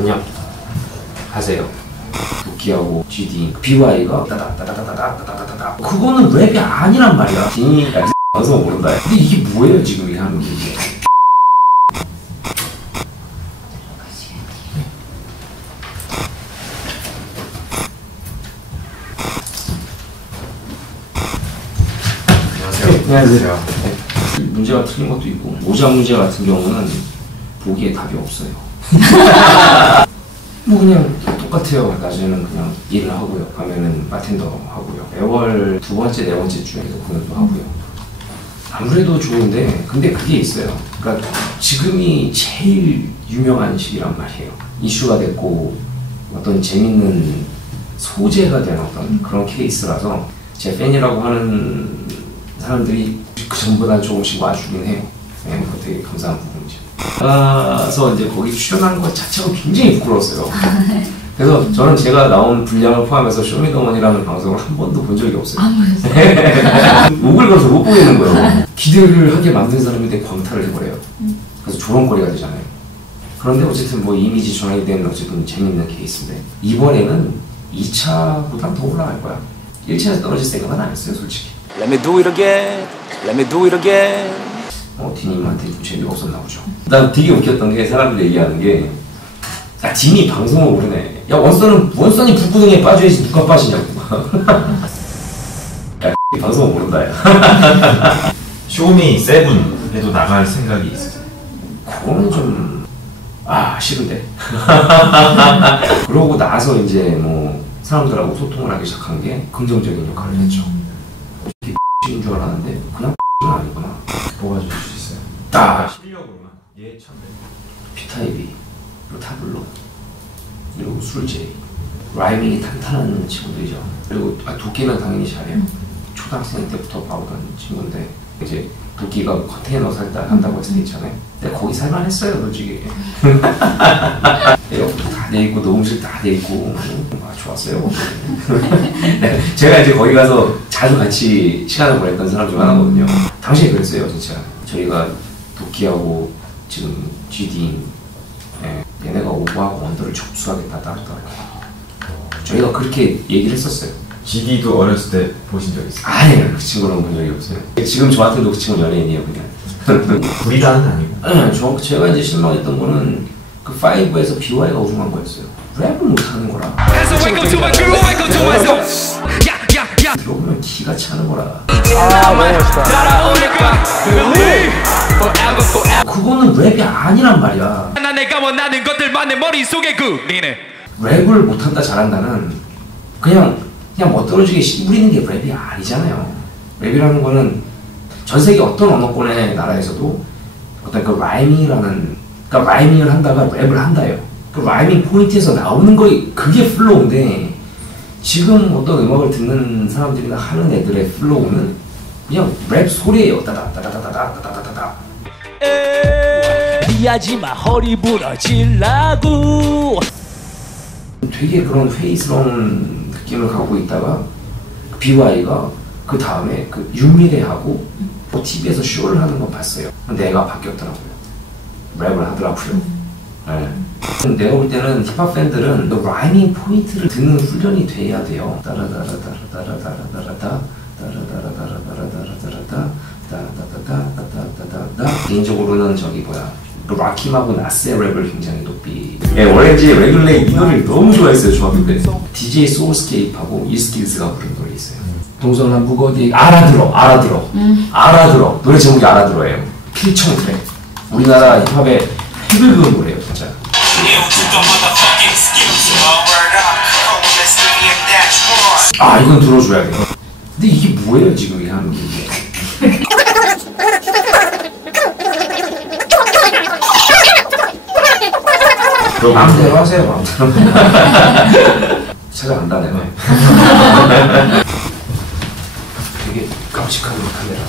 안녕 하세요. 도끼하고 GD, BY가 따다따다따다따다따다따다 그거는 랩이 아니란 말이야. 딩이 와서 모른다. 근데 이게 뭐예요 지금 이 하는 게? 안녕하세요. 안녕하세요. 네. 문제가 틀린 것도 있고 모자 문제 같은 경우는 보기에 답이 없어요. 뭐 그냥 똑같아요. 낮에는 그냥 일을 하고요. 밤에는 바텐더 하고요. 매월 두 번째, 네 번째 주에도 공연도 하고요. 아무래도 좋은데 근데 그게 있어요. 그러니까 지금이 제일 유명한 시기란 말이에요. 이슈가 됐고 어떤 재밌는 소재가 된 어떤 그런 케이스라서 제 팬이라고 하는 사람들이 그 전보다 조금씩 와주긴 해요. 네, 되게 감사한 부분이죠. 가서 이제 거기 출연하는 것 자체가 굉장히 부끄러웠어요. 그래서 저는 제가 나온 분량을 포함해서 쇼미더머니라는 방송을 한 번도 본 적이 없어요. 목을 걸어서 못 보이는 거예요. 기대를 하게 만든 사람이 내 광탈을 해버려요. 그래서 조롱거리가 되잖아요. 그런데 어쨌든 뭐 이미지 전환이 된 어쨌든 재밌는 케이스인데 이번에는 2차보다 더 올라갈 거야. 1차에서 떨어질 생각은 안 했어요, 솔직히. Let me do it again. Let me do it again. 어, 디님한테 좀 재미가 없었나 보죠. 난 되게 웃겼던 게 사람들이 얘기하는 게, 야, 디니 방송을 모르네. 야, 원선은, 원선이 불구덩이에 빠져야지 누가 빠지냐고. 야, 이 방송을 모른다, 야. 쇼미 세븐에도 나갈 생각이 있어요. 그거는 좀, 아, 싫은데. 그러고 나서 이제 뭐, 사람들하고 소통을 하기 시작한 게 긍정적인 역할을 했죠. 이렇게 X인 줄 알았는데, 그냥 아니구나. 도와줄 수 있어요. 딱! 실력으로만 예 참. 그리고 타블로, 그리고 술제, 라이밍이 탄탄한 친구들이죠. 그리고 아, 도끼는 당연히 잘해요. 초등학생 때부터 봐오던 친구인데 이제 도끼가 컨테이너 살다 한다고 했을 때 있잖아요. 근데 거기 살만했어요, 솔직히. 다돼 있고 녹음실 다 돼 있고 아, 좋았어요. 네, 제가 이제 거기 가서 자주 같이 시간을 보냈던 사람 중 하나거든요. 당시에 그랬어요, 진짜. 저희가 도끼하고 지금 GD 예, 얘네가 오버하고 언더를 접수하겠다 따르더라고요. 저희가 그렇게 얘기를 했었어요. GD도 어렸을 때 보신 적 있어요? 아니에요, 그 친구는 본 적이 없어요. 지금 저한테도 그 친구 연예인이에요, 그냥. 불이다는 아니고. 네, 저, 제가 이제 실망했던 거는 그 5에서 BY가 우승한 거였어요. 랩을 못하는 거라. 들어보면 기가 차는 거라. believe forever, forever. 그거는 랩이 아니란 말이야. 나 내가 원하는 것들만 내 머릿속에 그리네. 랩을 못한다 잘한다는 그냥 그냥 뭐 떨어지게 씨부리는 게 랩이 아니잖아요. 랩이라는 거는 전 세계 어떤 언어권의 나라에서도 어떤 그 라이밍이라는 그러니까 라이밍을 한다가 랩을 한다요. 그 라이밍 포인트에서 나오는 거이 그게 플로우인데 지금 어떤 음악을 듣는 사람들이나 하는 애들의 플로우는 그냥 랩 소리예요. 따다따다따다따다따다따다. 미하지마 허리 부러질라고. 되게 그런 회의스러운 느낌을 갖고 있다가 BY가 그 다음에 그 유미래하고 뭐 TV에서 쇼를 하는 거 봤어요. 내가 바뀌었더라고요. 랩을 하더라고요. 네. 내가 볼 때는 힙합 팬들은 그 라이밍 포인트를 듣는 훈련이 돼야 돼요. 따라다라다라다라다라다 따라다라다라다라다라다 따라다다다다다다다. 개인적으로는 저기 뭐야 그 라킴하고 나스의 랩을 굉장히 높이. 예, 오렌지 레귤레이 이 노래를 너무 좋아했어요 중학교 때. DJ 소울스케이프하고 이스킬스가 부른 노래 있어요. 동서남북 어디 알아들어 알아들어. 알아들어. 노래 제목이 알아들어예요. 필청 트랙 우리나라 힙합의 핵을 그은 노래예요 진짜. 아 이건 들어줘야 돼 근데 이게 뭐예요 지금 이 하는 게 마음대로 하세요 마음대로. 찾아간다 내가. 되게 깜찍한 카메라